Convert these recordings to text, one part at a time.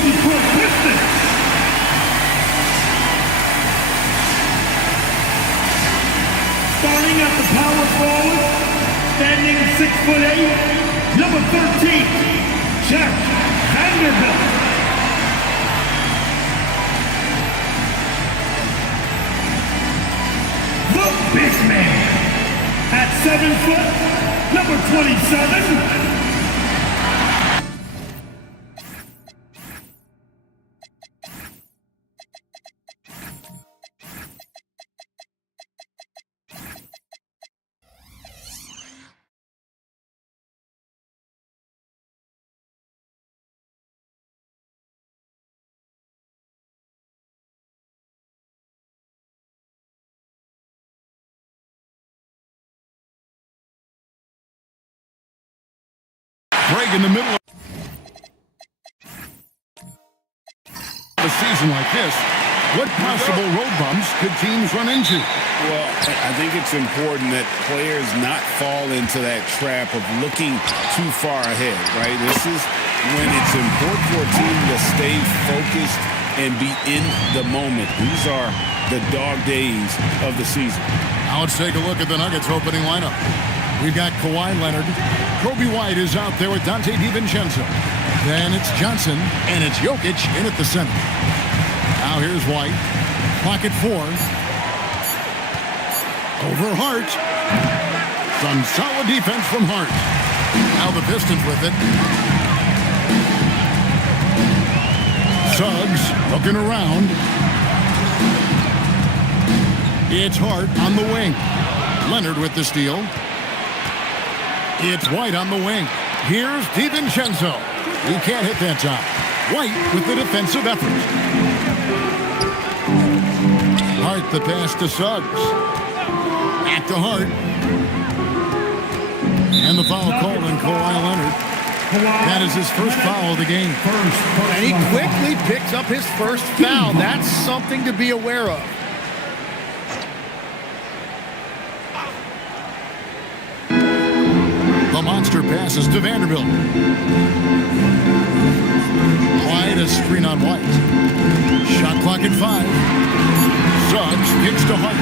Detroit Pistons. Starting at the power forward, standing 6'8", number 13, Jeff Vanderbilt. The big man at 7 foot, number 27. Break in the middle of a season like this. What possible road bumps could teams run into? Well, I think it's important that players not fall into that trap of looking too far ahead, right? This is when it's important for a team to stay focused and be in the moment. These are the dog days of the season. Now let's take a look at the Nuggets opening lineup. We've got Kawhi Leonard. Kobe White is out there with Dante DiVincenzo. Then it's Johnson, and it's Jokic in at the center. Now here's White. Clock at 4. Over Hart. Some solid defense from Hart. Now the Pistons with it. Suggs looking around. It's Hart on the wing. Leonard with the steal. It's White on the wing. Here's DiVincenzo. He can't hit that time. White with the defensive effort. Hart the pass to Suggs. Back to Hart. And the foul called on Kawhi Leonard. That is his first foul of the game. And he quickly picks up his first foul. That's something to be aware of. The monster passes to Vanderbilt. White, a screen on White. Shot clock at 5. Suggs kicks to Hart.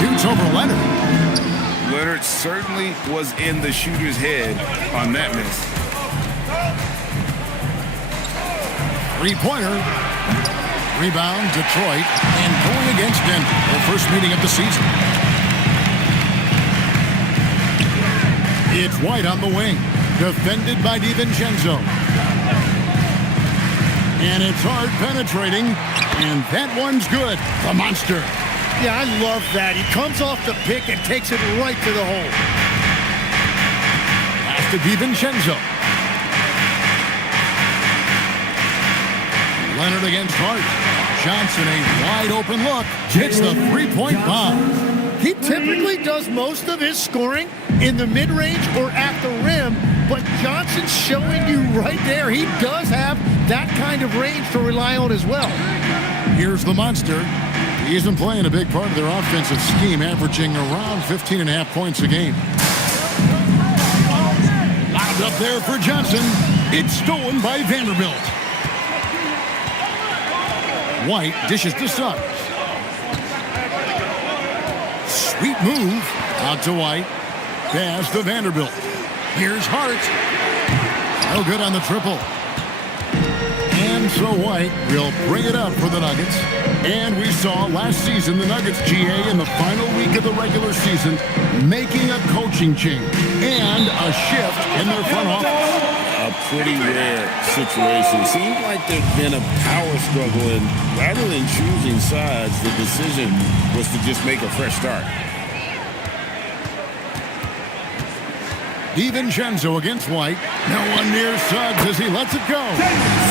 Shoots over Leonard. Leonard certainly was in the shooter's head on that miss. Three-pointer. Rebound, Detroit. And going against Denver. Their first meeting of the season. It's White on the wing. Defended by DiVincenzo. And it's Hart penetrating. And that one's good. The monster. Yeah, I love that. He comes off the pick and takes it right to the hole. Pass to DiVincenzo. Leonard against Hart. Johnson, a wide open look. Hits the three-point bomb. He typically does most of his scoring in the mid-range or at the rim, but Johnson's showing you right there he does have that kind of range to rely on as well. Here's the monster. He's been playing a big part of their offensive scheme, averaging around 15.5 points a game. Lobbed up there for Johnson. It's stolen by Vanderbilt. White dishes to Suggs. Sweet move. Out to White. Pass to Vanderbilt. Here's Hart. No good on the triple. And so White will bring it up for the Nuggets. And we saw last season the Nuggets, GA, in the final week of the regular season, making a coaching change and a shift in their front office. A pretty rare situation. Seems like there's been a power struggle, and rather than choosing sides, the decision was to just make a fresh start. DiVincenzo against White. No one near Suggs as he lets it go.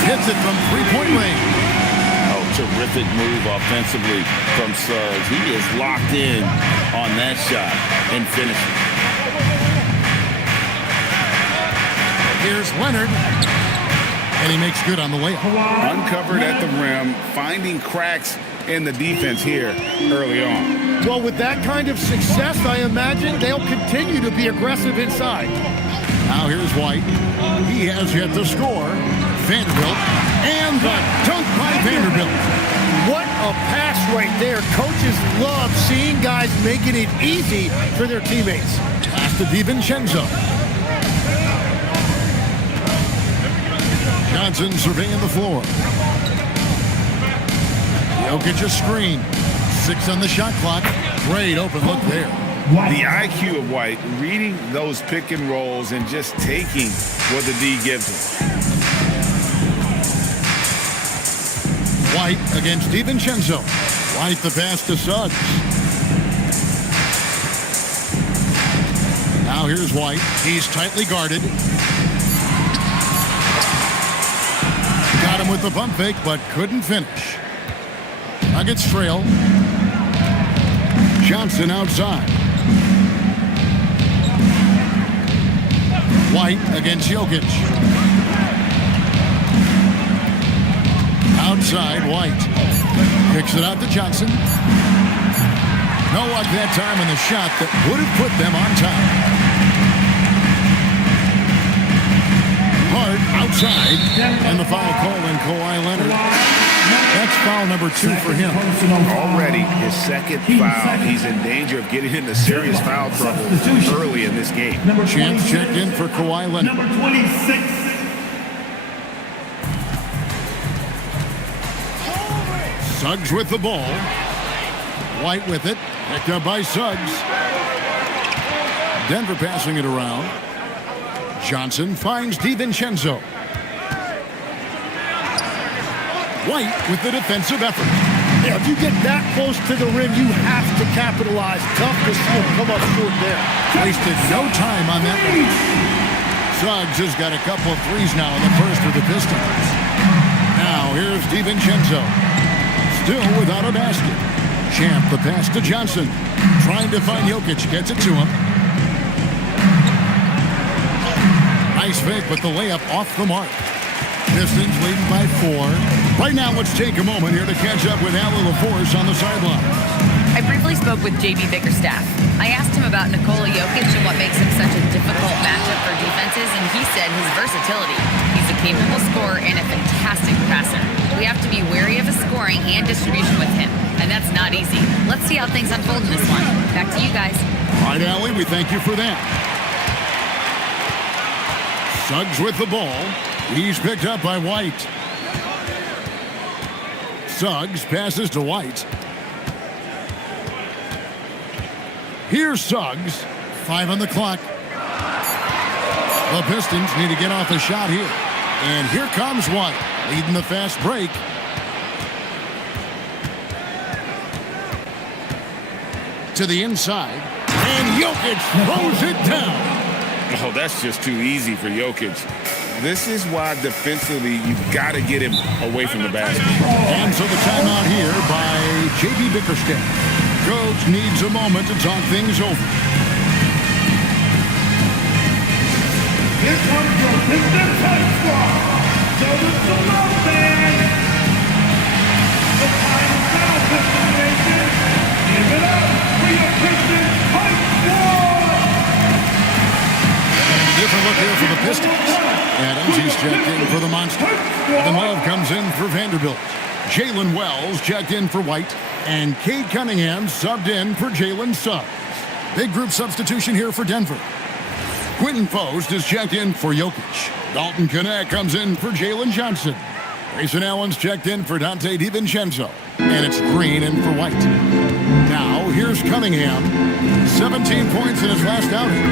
Hits it from three-point range. Oh, terrific move offensively from Suggs. He is locked in on that shot and finishes. Here's Leonard. And he makes good on the layup. Uncovered at the rim, finding cracks in the defense here early on. Well, with that kind of success, I imagine they'll continue to be aggressive inside. Now here's White. He has yet to score. Vanderbilt, and the dunk by Vanderbilt. What a pass right there. Coaches love seeing guys making it easy for their teammates. Pass to DiVincenzo. Johnson surveying the floor. Jokic a screen. 6 on the shot clock. Great open look there. The IQ of White, reading those pick and rolls and just taking what the D gives him. White against DiVincenzo. White the pass to Suggs. Now here's White. He's tightly guarded. Got him with the pump fake, but couldn't finish. Nuggets trail. Johnson outside. White against Jokic. Outside, White. Kicks it out to Johnson. No luck that time in the shot that would have put them on top. Hart outside. And the foul call on Kawhi Leonard. That's foul number 2 for him. Already his second foul. He's in danger of getting into serious foul trouble early in this game. Chance checked in for Kawhi Leonard. Number 26. Suggs with the ball. White with it. Picked up by Suggs. Denver passing it around. Johnson finds DiVincenzo. White with the defensive effort. Yeah, if you get that close to the rim, you have to capitalize. Tough to see him come up short there. Wasted no time on that one. Suggs has got a couple of threes now in the first for the Pistons. Now here's DiVincenzo. Still without a basket. Champ the pass to Johnson. Trying to find Jokic. Gets it to him. Nice fake, but the layup off the mark. Pistons leading by 4. Right now, let's take a moment here to catch up with Allie LaForce on the sideline. I briefly spoke with JB Bickerstaff. I asked him about Nikola Jokic and what makes him such a difficult matchup for defenses, and he said his versatility. He's a capable scorer and a fantastic passer. We have to be wary of his scoring and distribution with him, and that's not easy. Let's see how things unfold in this one. Back to you guys. All right, Allie, we thank you for that. Suggs with the ball. He's picked up by White. Suggs passes to White. Here's Suggs. 5 on the clock. The Pistons need to get off a shot here. And here comes White, leading the fast break. To the inside. And Jokic throws it down. Oh, that's just too easy for Jokic. This is why defensively you've got to get him away from the basket. And so the timeout here by JB Bickerstaff. Coach needs a moment to talk things over. Here comes your Pistons high squad. So it's the love band. The time is now, Pistons Nation. Give it up for your Pistons high squad. Different look here for the Pistons. Adams, he's checked in for the Monster. The Love comes in for Vanderbilt. Jalen Wells checked in for White. And Cade Cunningham subbed in for Jalen Suggs. Big group substitution here for Denver. Quentin Post is checked in for Jokic. Dalton Knecht comes in for Jalen Johnson. Grayson Allen's checked in for Dante DiVincenzo. And it's Green in for White. Now, here's Cunningham. 17 points in his last outing.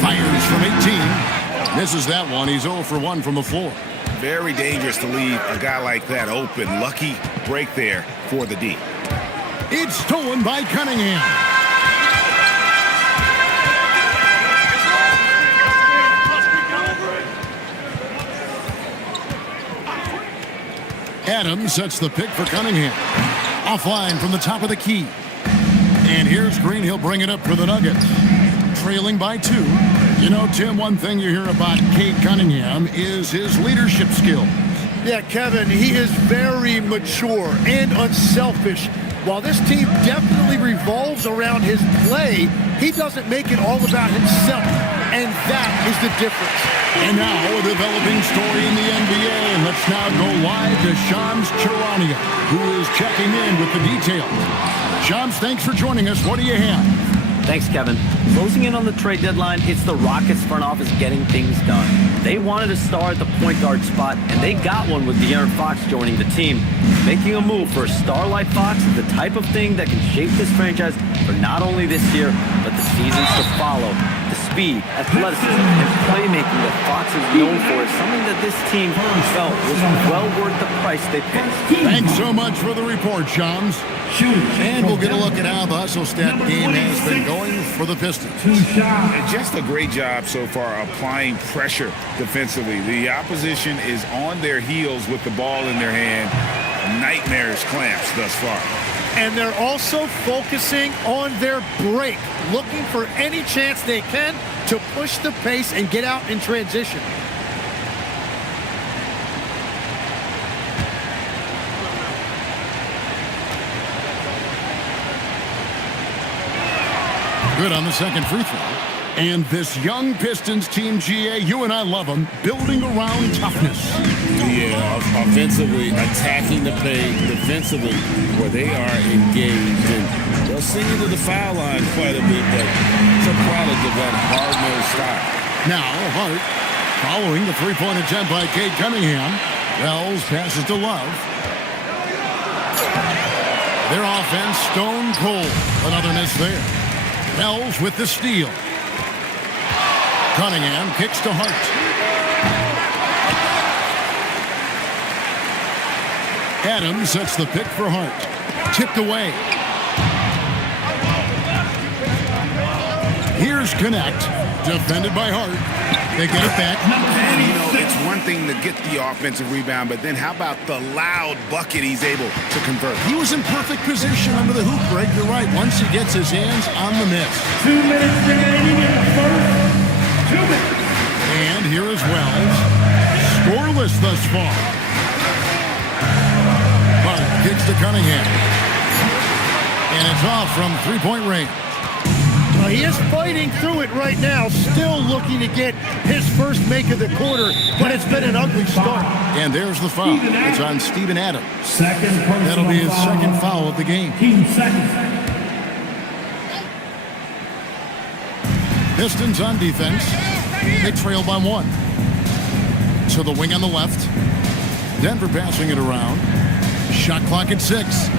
Fires from 18. Misses that one. He's 0 for 1 from the floor. Very dangerous to leave a guy like that open. Lucky break there for the D. It's stolen by Cunningham. Adams sets the pick for Cunningham. Offline from the top of the key. And here's Green. He'll bring it up for the Nuggets. Trailing by 2. You know, Tim, one thing you hear about Cade Cunningham is his leadership skills. Yeah, Kevin, he is very mature and unselfish. While this team definitely revolves around his play, he doesn't make it all about himself. and that is the difference. And now a developing story in the NBA. Let's now go live to Shams Charania, who is checking in with the details. Shams, thanks for joining us. What do you have? Thanks, Kevin. Closing in on the trade deadline, it's the Rockets front office getting things done. They wanted a star at the point guard spot, and they got one with De'Aaron Fox joining the team. Making a move for a star like Fox is the type of thing that can shape this franchise for not only this year, but the seasons to follow. The speed, athleticism, and playmaking that Fox is known for is something that this team felt was well worth the price they paid. Thanks so much for the report, Shams. And we'll get a look at how the hustle stat game has been going for the Pistons. And just a great job so far applying pressure defensively. The opposition is on their heels with the ball in their hand. Nightmares clamps thus far. And they're also focusing on their break, looking for any chance they can to push the pace and get out in transition. Good on the second free throw. And this young Pistons team, GA, you and I love them, building around toughness. Yeah, offensively, attacking the paint, defensively, where they are engaged. And they'll sing into the foul line quite a bit, but it's a product of that hard-nosed style. Now, Hart, following the three-point attempt by Cade Cunningham. Wells passes to Love. Their offense stone cold. Another miss there. Wells with the steal. Cunningham kicks to Hart. Adams sets the pick for Hart. Tipped away. Here's Connect. Defended by Hart. They get it back. And, you know, it's one thing to get the offensive rebound, but then how about the loud bucket he's able to convert? He was in perfect position under the hoop, Greg. You're right. Once he gets his hands on the miss. 2 minutes remaining in the first. 2 minutes. And here is Wells. Scoreless thus far. Hart kicks to Cunningham. And it's off from three-point range. He is fighting through it right now, still looking to get his first make of the quarter, but it's been an ugly start. And there's the foul. It's on Steven Adams. Second personal That'll be his foul. second foul of the game. Team second. Pistons on defense. They trail by 1. So the wing on the left. Denver passing it around. Shot clock at 6.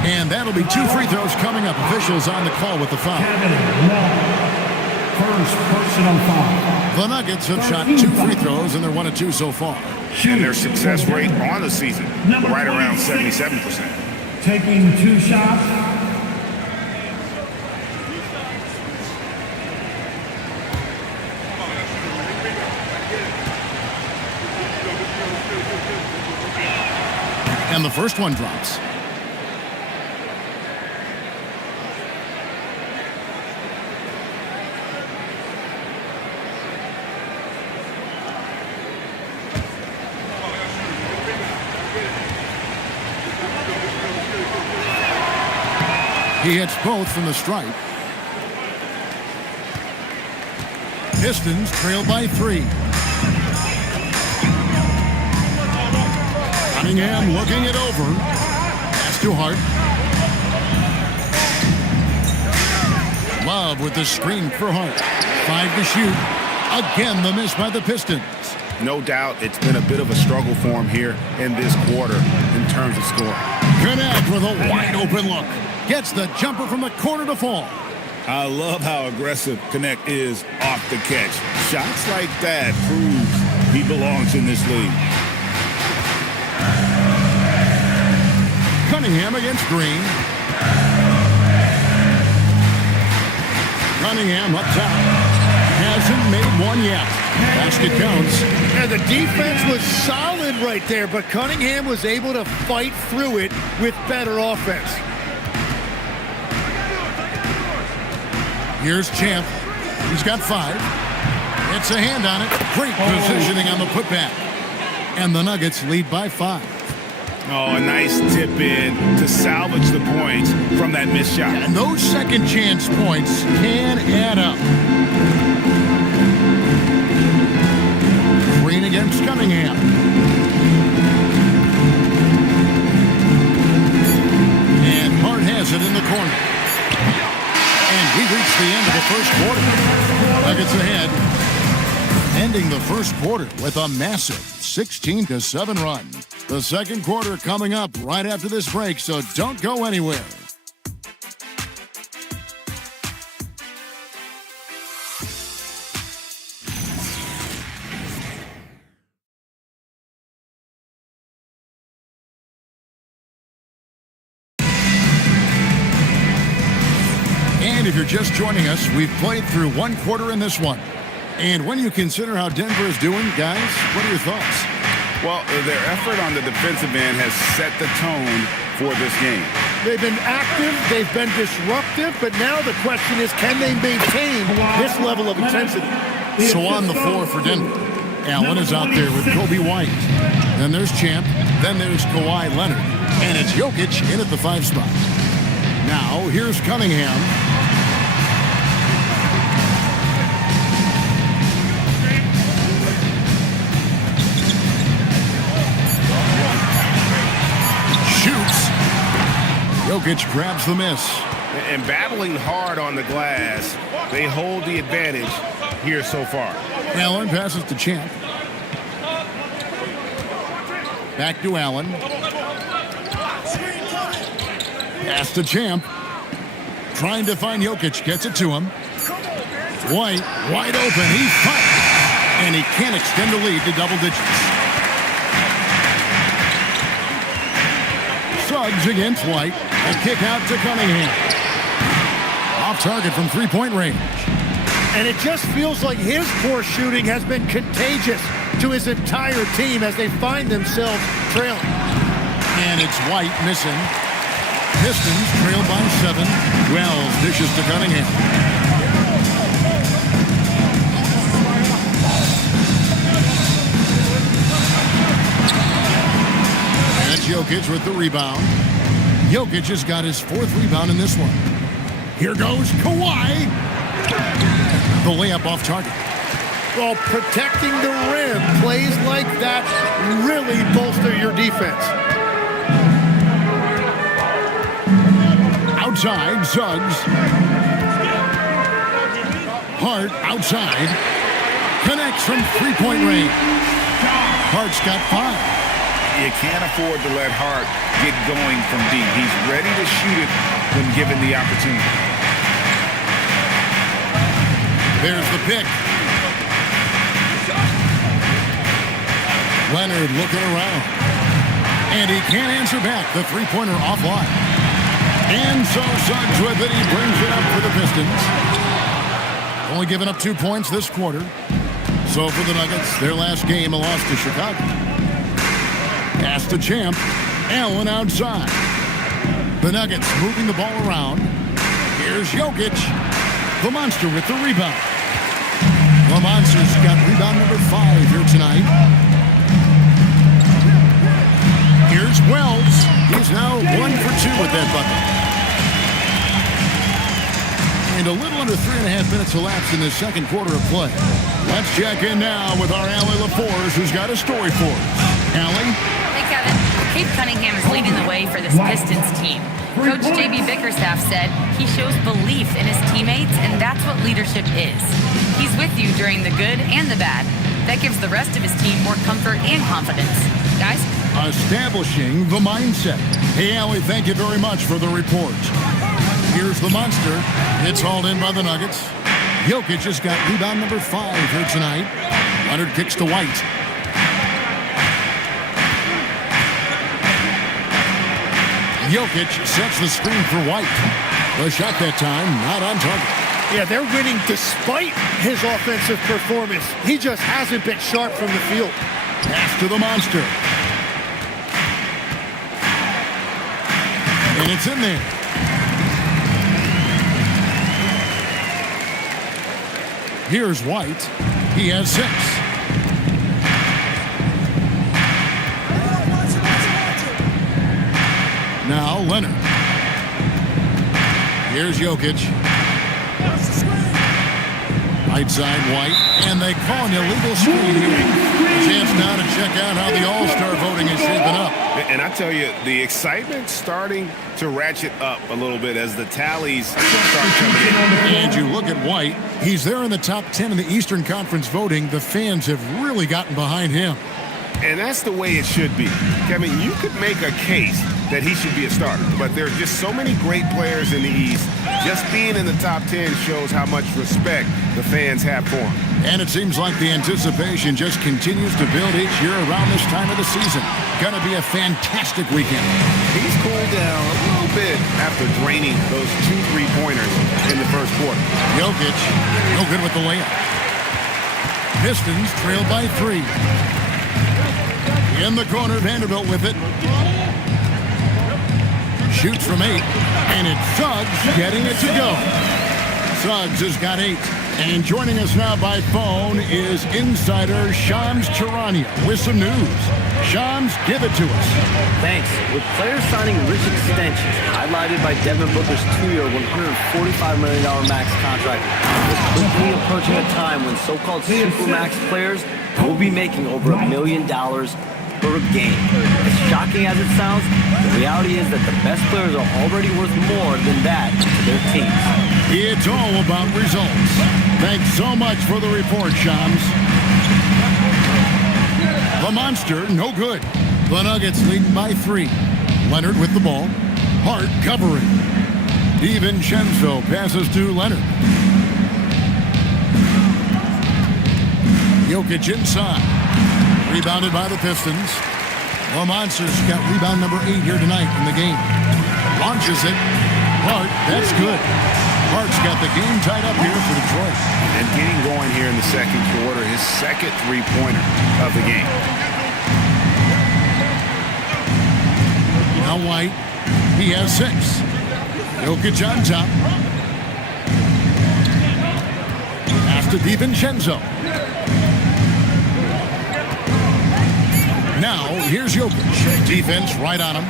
And that'll be 2 free throws coming up. Officials on the call with the foul. First personal foul. The Nuggets have shot 2 free throws, and they're 1 of 2 so far. And their success rate on the season, right around 77%. Taking 2 shots. And the first one drops. He hits both from the stripe. Pistons trail by 3. Cunningham looking it over. Pass to Hart. Love with the screen for Hart. 5 to shoot. Again, the miss by the Pistons. No doubt it's been a bit of a struggle for him here in this quarter in terms of scoring. Connect with a wide open look. Gets the jumper from the corner to fall. I love how aggressive Connect is off the catch. Shots like that proves he belongs in this league. Cunningham against Green. Cunningham up top. Hasn't made one yet. Basket counts. And the defense was solid right there, but Cunningham was able to fight through it with better offense. Here's Champ. He's got 5. It's a hand on it. Great positioning on the putback. And the Nuggets lead by 5. Oh, a nice tip in to salvage the points from that missed shot. And those second chance points can add up. Green against Cunningham. And Hart has it in the corner. And we reach the end of the first quarter. Nuggets ahead. Ending the first quarter with a massive 16-7 run. The second quarter coming up right after this break, so don't go anywhere. And if you're just joining us, we've played through one quarter in this one. And when you consider how Denver is doing, guys, what are your thoughts? Well, their effort on the defensive end has set the tone for this game. They've been active, they've been disruptive, but now the question is, can they maintain this level of intensity? So on the floor for Denver, Allen is out there with Kobe White. Then there's Champ, then there's Kawhi Leonard, and it's Jokic in at the 5 spot. Now, here's Cunningham. Shoots. Jokic grabs the miss. And battling hard on the glass, they hold the advantage here so far. Allen passes to Champ. Back to Allen. Pass to Champ. Trying to find Jokic. Gets it to him. White, wide open. He's fighting. And he can't extend the lead to double digits. Suggs against White. A kick out to Cunningham. Off target from three-point range. And it just feels like his poor shooting has been contagious to his entire team as they find themselves trailing. And it's White missing. Pistons trailed by 7. Wells dishes to Cunningham. That's Jokic with the rebound. Jokic has got his 4th rebound in this one. Here goes Kawhi. The layup off target. Well, protecting the rim, plays like that really bolster your defense. Outside, Suggs. Hart outside. Connects from three-point range. Hart's got 5. You can't afford to let Hart get going from deep. He's ready to shoot it when given the opportunity. There's the pick. Leonard looking around. And he can't answer back. The three-pointer offline. And so Suggs with it. He brings it up for the Pistons. Only giving up 2 points this quarter. So for the Nuggets, their last game, a loss to Chicago. Pass to Champ. Allen outside. The Nuggets moving the ball around. Here's Jokic. The Monster with the rebound. The Monster's got rebound number 5 here tonight. Here's Wells. He's now 1 for 2 with that bucket. And a little under 3.5 minutes elapsed in the second quarter of play. Let's check in now with our Allie LaForce, who's got a story for us. Allie? Hey, Kevin. Cade Cunningham is leading the way for this Pistons team. Coach J.B. Bickerstaff said he shows belief in his teammates, and that's what leadership is. He's with you during the good and the bad. That gives the rest of his team more comfort and confidence. Guys? Establishing the mindset. Hey, Allie, thank you very much for the report. Here's the Monster. It's hauled in by the Nuggets. Jokic has got rebound number 5 here tonight. Leonard kicks to White. Jokic sets the screen for White. The shot that time, not on target. Yeah, they're winning despite his offensive performance. He just hasn't been sharp from the field. Pass to the Monster. And it's in there. Here's White. He has 6. Now Leonard. Here's Jokic. Right side, White. And they call an illegal screen here. Chance now to check out how the All-Star voting is shaping up. And I tell you, the excitement's starting to ratchet up a little bit as the tallies start coming in. And you look at White. He's there in the top 10 in the Eastern Conference voting. The fans have really gotten behind him. And that's the way it should be. Kevin, you could make a case that he should be a starter, but there are just so many great players in the East. Just being in the top 10 shows how much respect the fans have for him. And it seems like the anticipation just continues to build each year around this time of the season. Gonna be a fantastic weekend. He's cooled down a little bit after draining those 2 3-pointers in the first quarter. Jokic, no good with the layup. Pistons trail by 3. In the corner, Vanderbilt with it. Shoots from 8, and it's Suggs getting it to go. Suggs has got 8. And joining us now by phone is insider Shams Charania with some news. Shams, give it to us. Thanks. With players signing rich extensions, highlighted by Devin Booker's 2-year, $145 million max contract, we're quickly approaching a time when so-called supermax players will be making over $1 million per game. As shocking as it sounds, the reality is that the best players are already worth more than that to their teams. It's all about results. Thanks so much for the report, Shams. The monster, no good. The Nuggets leading by 3. Leonard with the ball. Hart covering. DiVincenzo passes to Leonard. Jokic inside. Rebounded by the Pistons. The Monsters got rebound number 8 here tonight in the game. Launches it. Hart, that's good. Hart's got the game tied up here for Detroit. And getting going here in the second quarter, his second 3-pointer of the game. Now White, he has 6. Jokic on top. Pass to DiVincenzo. Now, here's Jokic. Defense right on him.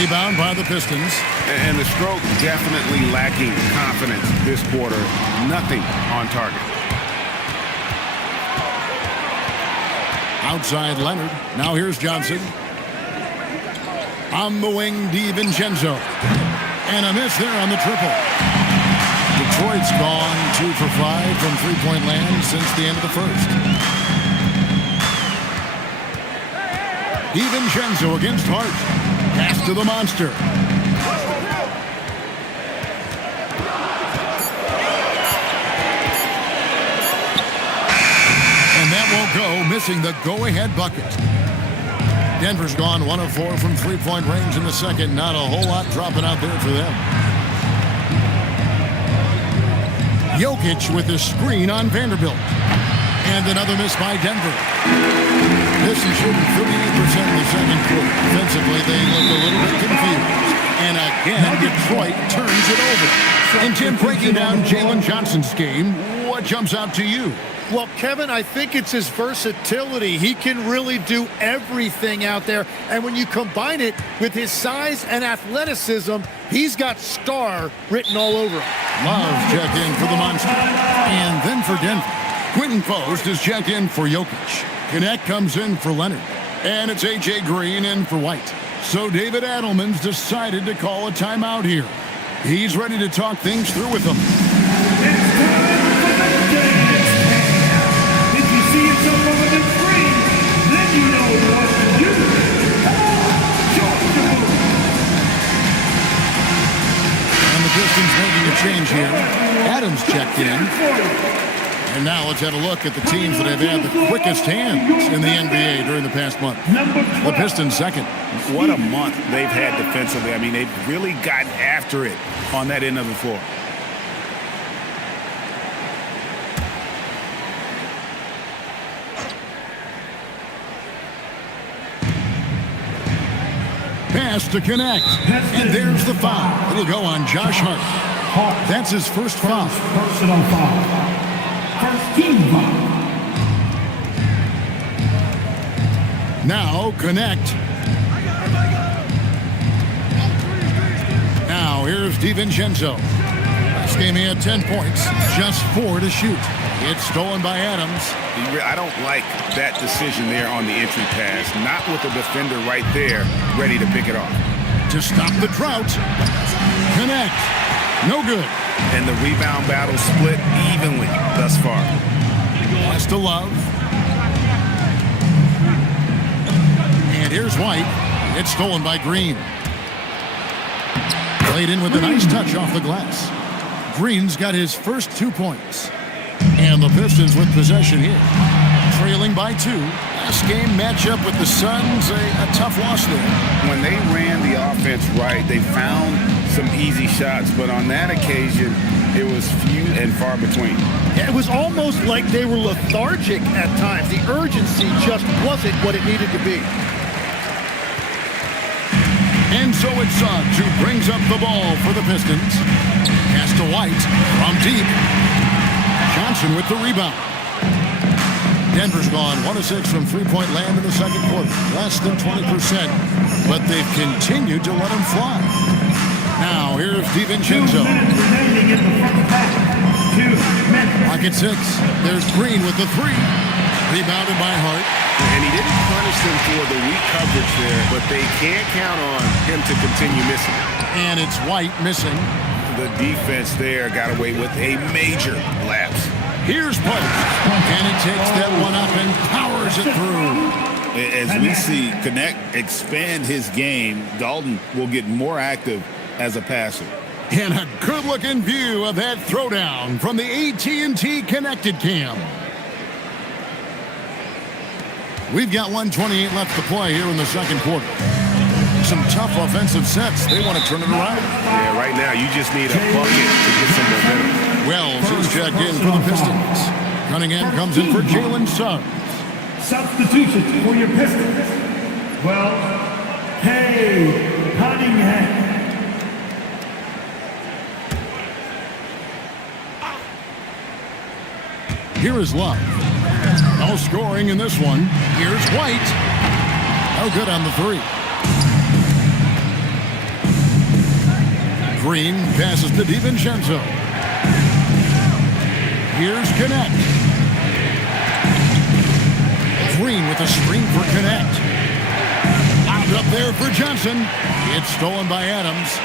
Rebound by the Pistons. And the stroke definitely lacking confidence this quarter. Nothing on target. Outside Leonard. Now here's Johnson. On the wing, DiVincenzo. And a miss there on the triple. Detroit's gone 2 for 5 from three-point land since the end of the first. DiVincenzo against Hart. Pass to the monster. And that won't go, missing the go-ahead bucket. Denver's gone 1 of 4 from three-point range in the second. Not a whole lot dropping out there for them. Jokic with the screen on Vanderbilt. And another miss by Denver. Pistons shooting 38% in the second quarter. Defensively, they look a little bit confused. And again, Detroit turns it over. And Tim, breaking down Jalen Johnson's game, what jumps out to you? Well, Kevin, I think it's his versatility. He can really do everything out there. And when you combine it with his size and athleticism, he's got star written all over him. Love checked in for the Monster. And then for Denver. Quentin Post is checked in for Jokic. Connect comes in for Leonard. And it's A.J. Green in for White. So David Adelman's decided to call a timeout here. He's ready to talk things through with them. If you see yourself over the screen, then you know what to do. And the Pistons making a change here. Adams checked in. And now let's have a look at the teams that have had the quickest hands in the NBA during the past month. The Pistons second. What a month they've had defensively. I mean, they've really gotten after it on that end of the floor. Pass to connect. And there's the foul. It'll go on Josh Hart. That's his first foul. Personal foul. First team foul. Now connect. DiVincenzo. Last game he had 10 points, just 4 to shoot. It's stolen by Adams. I don't like that decision there on the entry pass. Not with the defender right there ready to pick it off. To stop the drought. Connect. No good. And the rebound battle split evenly thus far. Pass to Love. And here's White. It's stolen by Green. Played in with a nice touch off the glass. Green's got his first 2 points. And the Pistons with possession here. Trailing by 2. Last game matchup with the Suns, a tough loss there. When they ran the offense right, they found some easy shots, but on that occasion, it was few and far between. Yeah, it was almost like they were lethargic at times. The urgency just wasn't what it needed to be. And so it's Suggs who brings up the ball for the Pistons. Pass to White from deep. Johnson with the rebound. Denver's gone 1 of 6 from three-point land in the second quarter. Less than 20%, but they've continued to let him fly. Now here's DiVincenzo. Lock at 6. There's Green with the 3. Rebounded by Hart. And he didn't punish them for the weak coverage there, but they can't count on him to continue missing. And it's White missing. The defense there got away with a major lapse. Here's Post. And he takes that one up and powers it through. As we see Connect expand his game, Dalton will get more active as a passer. And a good-looking view of that throwdown from the AT&T Connected Cam. We've got 1:28 left to play here in the second quarter. Some tough offensive sets. They want to turn it around. Yeah, right now you just need a bucket to get some momentum. Wells is checked in for the Pistons. Cunningham comes in for Jalen Suggs. Substitutions for your Pistons. Well, hey, Cunningham. Here is Love. No scoring in this one. Here's White. No good on the 3. Green passes to DiVincenzo. Here's Connect. Green with a screen for Connect. Out up there for Johnson. It's stolen by Adams.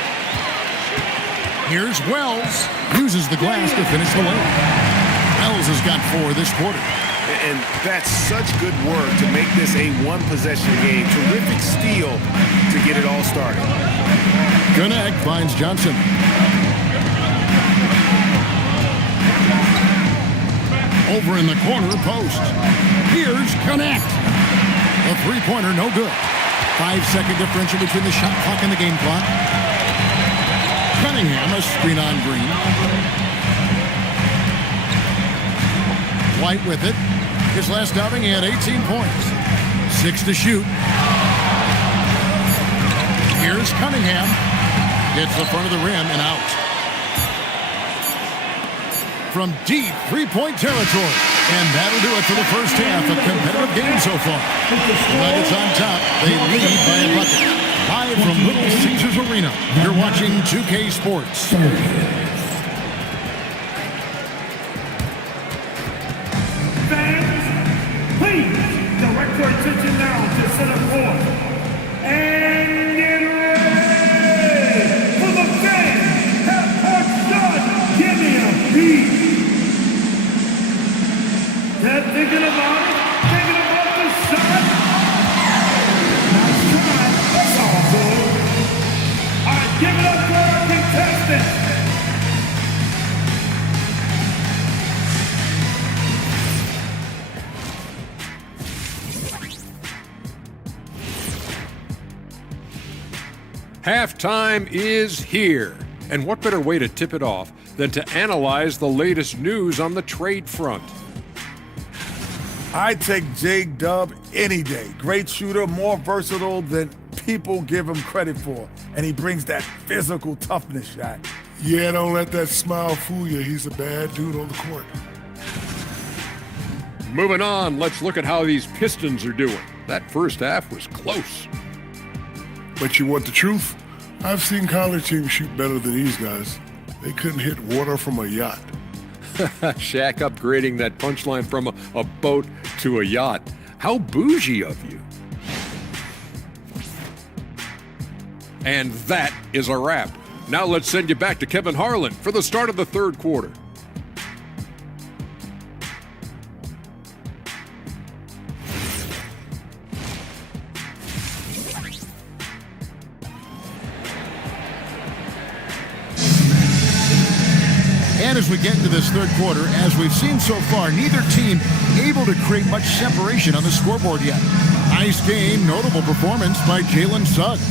Here's Wells. Uses the glass to finish the layup. Wells has got 4 this quarter. And that's such good work to make this a one-possession game. Terrific steal to get it all started. Connect finds Johnson. Over in the corner, Post. Here's Connect. A three-pointer, no good. 5-second differential between the shot clock and the game clock. Cunningham, a screen on Green. White with it. His last outing, he had 18 points. 6 to shoot. Here's Cunningham. Hits the front of the rim and out. From deep three-point territory. And that'll do it for the first half. A competitive game so far. The Nuggets on top. They lead by a bucket. Live from Little Caesars Arena. You're watching 2K Sports. Direct your attention now to center court. And get ready for the fan half-court shot. Give me a beat. They're thinking about it. Thinking about the shot. Nice try. That's all good. All right, give it up for our contestant. Halftime is here. And what better way to tip it off than to analyze the latest news on the trade front? I take J-Dub any day. Great shooter, more versatile than people give him credit for. And he brings that physical toughness shot. Yeah, don't let that smile fool you. He's a bad dude on the court. Moving on, let's look at how these Pistons are doing. That first half was close. But you want the truth? I've seen college teams shoot better than these guys. They couldn't hit water from a yacht. Shaq upgrading that punchline from a boat to a yacht. How bougie of you. And that is a wrap. Now let's send you back to Kevin Harlan for the start of the third quarter. And as we get into this third quarter, as we've seen so far, neither team able to create much separation on the scoreboard yet. Nice game, notable performance by Jalen Suggs.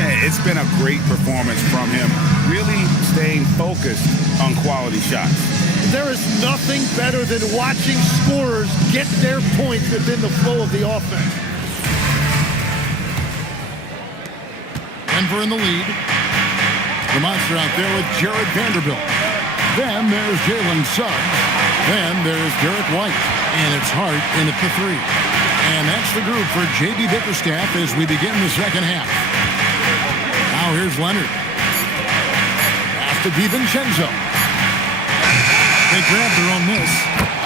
Yeah, it's been a great performance from him, really staying focused on quality shots. There is nothing better than watching scorers get their points within the flow of the offense. Denver in the lead. The monster out there with Jared Vanderbilt. Then there's Jalen Suggs. Then there's Derek White. And it's Hart in at the three. And that's the group for J.B. Bickerstaff as we begin the second half. Now here's Leonard. Pass to DiVincenzo. They grab their own miss.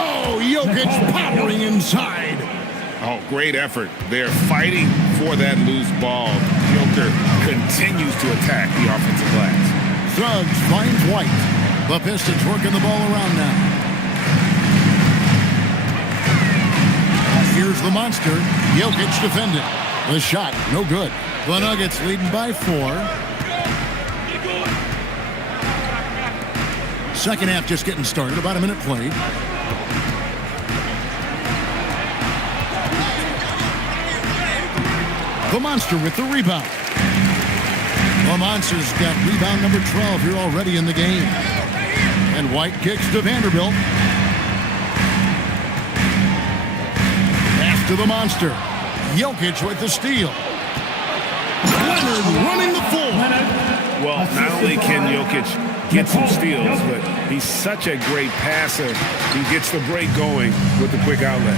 Oh, Jokic powering inside. Oh, great effort. They're fighting for that loose ball. Joker continues to attack the offensive glass. Suggs finds White. The Pistons working the ball around now. Here's the monster. Jokic defended. The shot, no good. The Nuggets leading by 4. Second half just getting started. About a minute played. The monster with the rebound. The monster's got rebound number 12 here already in the game. And White kicks to Vanderbilt. Pass to the monster. Jokic with the steal. Leonard running the floor. Well, not only can Jokic get some steals, but he's such a great passer. He gets the break going with the quick outlet.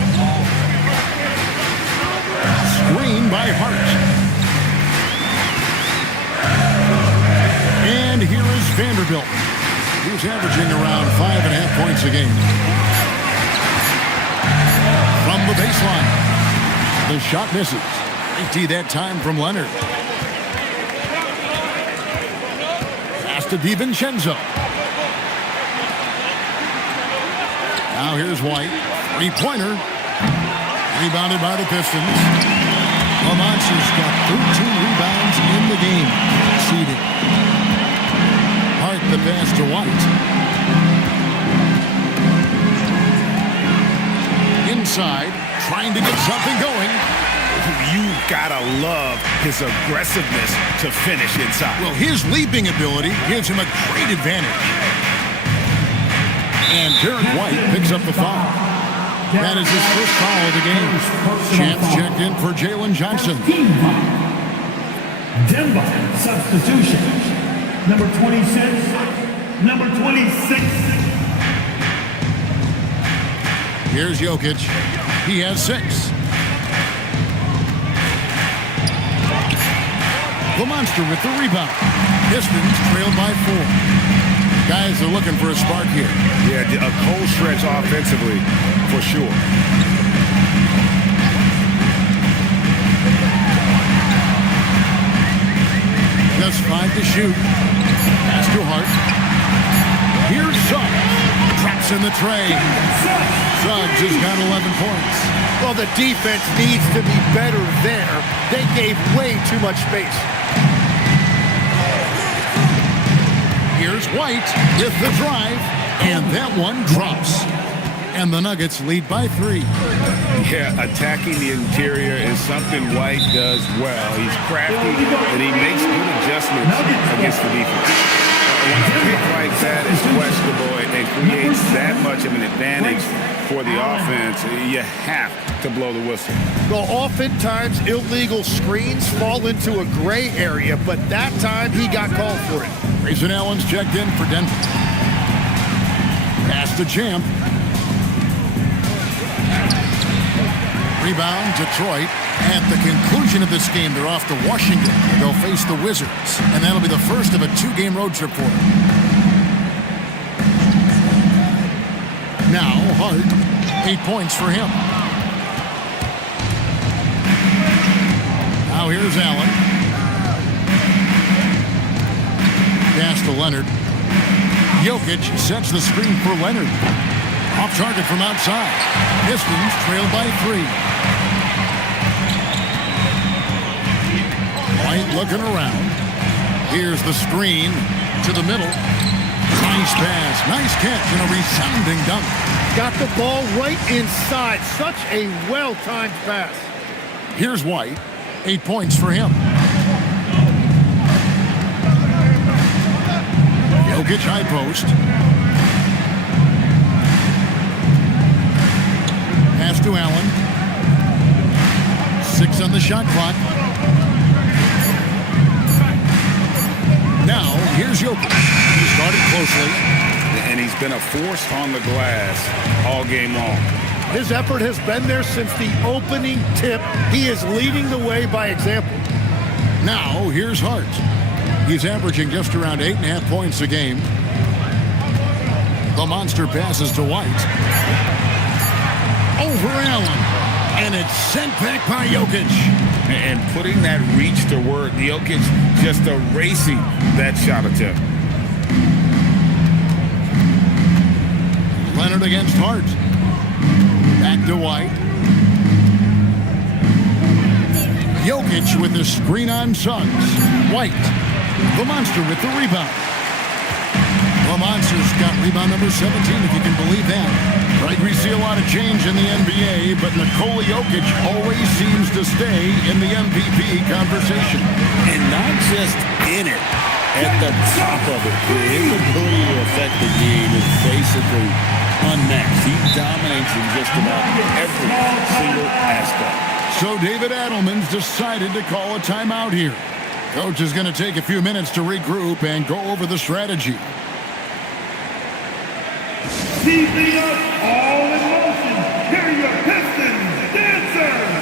Screen by Hart. And here is Vanderbilt. He's averaging around 5.5 points a game. From the baseline. The shot misses. 80 that time from Leonard. Pass to DiVincenzo. Now here's White. Three-pointer. Rebounded by the Pistons. The Monsters got 13 rebounds in the game. Conceded. Hart the pass to White. Inside, trying to get something going. You've got to love his aggressiveness to finish inside. Well, his leaping ability gives him a great advantage. And Derek White picks up the foul. That is his first foul of the game. Champs checked in for Jalen Johnson. Denver substitution. Number 26. Number 26. Here's Jokic. He has 6. The monster with the rebound. Pistons trailed by 4. Guys are looking for a spark here. Yeah, a cold stretch offensively, for sure. Just 5 to shoot. Pass to Hart. Here's Suggs. Traps in the tray. Suggs has got 11 points. Well, the defense needs to be better there. They gave way too much space. Here's White with the drive, and that one drops. And the Nuggets lead by 3. Yeah, attacking the interior is something White does well. He's crafty, and he makes good adjustments against the defense. When a pick like that is questionable and creates that much of an advantage for the offense, you have to blow the whistle. Well, oftentimes illegal screens fall into a gray area, but that time he got called for it. Grayson Allen's checked in for Denver. Pass to Champ. Rebound, Detroit. At the conclusion of this game, they're off to Washington. They'll face the Wizards, and that'll be the first of a 2-game road trip for them. Now, Hart, 8 points for him. Now here's Allen. Pass to Leonard. Jokic sets the screen for Leonard. Off target from outside. Pistons trail by 3. White looking around. Here's the screen to the middle. Nice pass. Nice catch and a resounding dunk. Got the ball right inside. Such a well-timed pass. Here's White. 8 points for him. Jokic high post. Pass to Allen. 6 on the shot clock. Now, here's Jokic. He started closely. And he's been a force on the glass all game long. His effort has been there since the opening tip. He is leading the way by example. Now, here's Hart. He's averaging just around 8.5 points a game. The monster passes to White. Over Allen. And it's sent back by Jokic. And putting that reach to work, Jokic just erasing that shot attempt. Leonard against Hart. Back to White. Jokic with the screen on Suggs. White. The monster with the rebound. The monster's got rebound number 17, if you can believe that. Right, we see a lot of change in the NBA, but Nikola Jokic always seems to stay in the MVP conversation. And not just in it, at the top of it. His ability to affect the game is basically unmatched. He dominates in just about every single aspect. So David Adelman's decided to call a timeout here. Coach is going to take a few minutes to regroup and go over the strategy. Seizing up all in motion. Here are your Pistons dancers.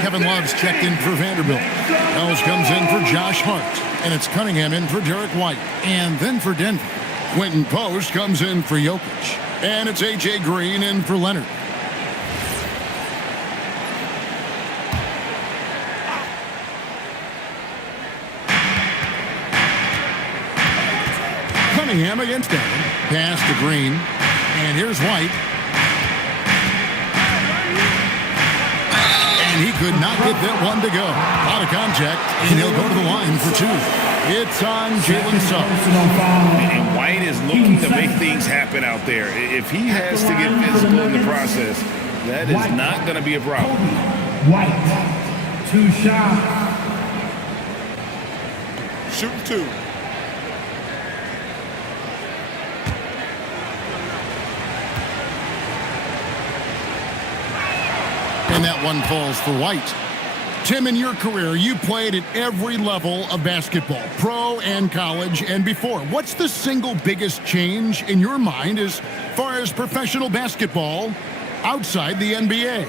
Kevin Love's checked in for Vanderbilt. Wells comes in for Josh Hart. And it's Cunningham in for Derek White. And then for Denver, Quentin Post comes in for Jokic. And it's A.J. Green in for Leonard. Cunningham against Allen. Pass to Green. And here's White. And he could not get that one to go. Out of contact, and he'll go to the line for 2. It's on Jalen Suggs. And White is looking to make things happen out there. If he has to get physical in the process, that is not going to be a problem. White. 2 shots. Shooting 2. And that one falls for White. Tim, in your career, you played at every level of basketball, pro and college and before. What's the single biggest change in your mind as far as professional basketball outside the NBA?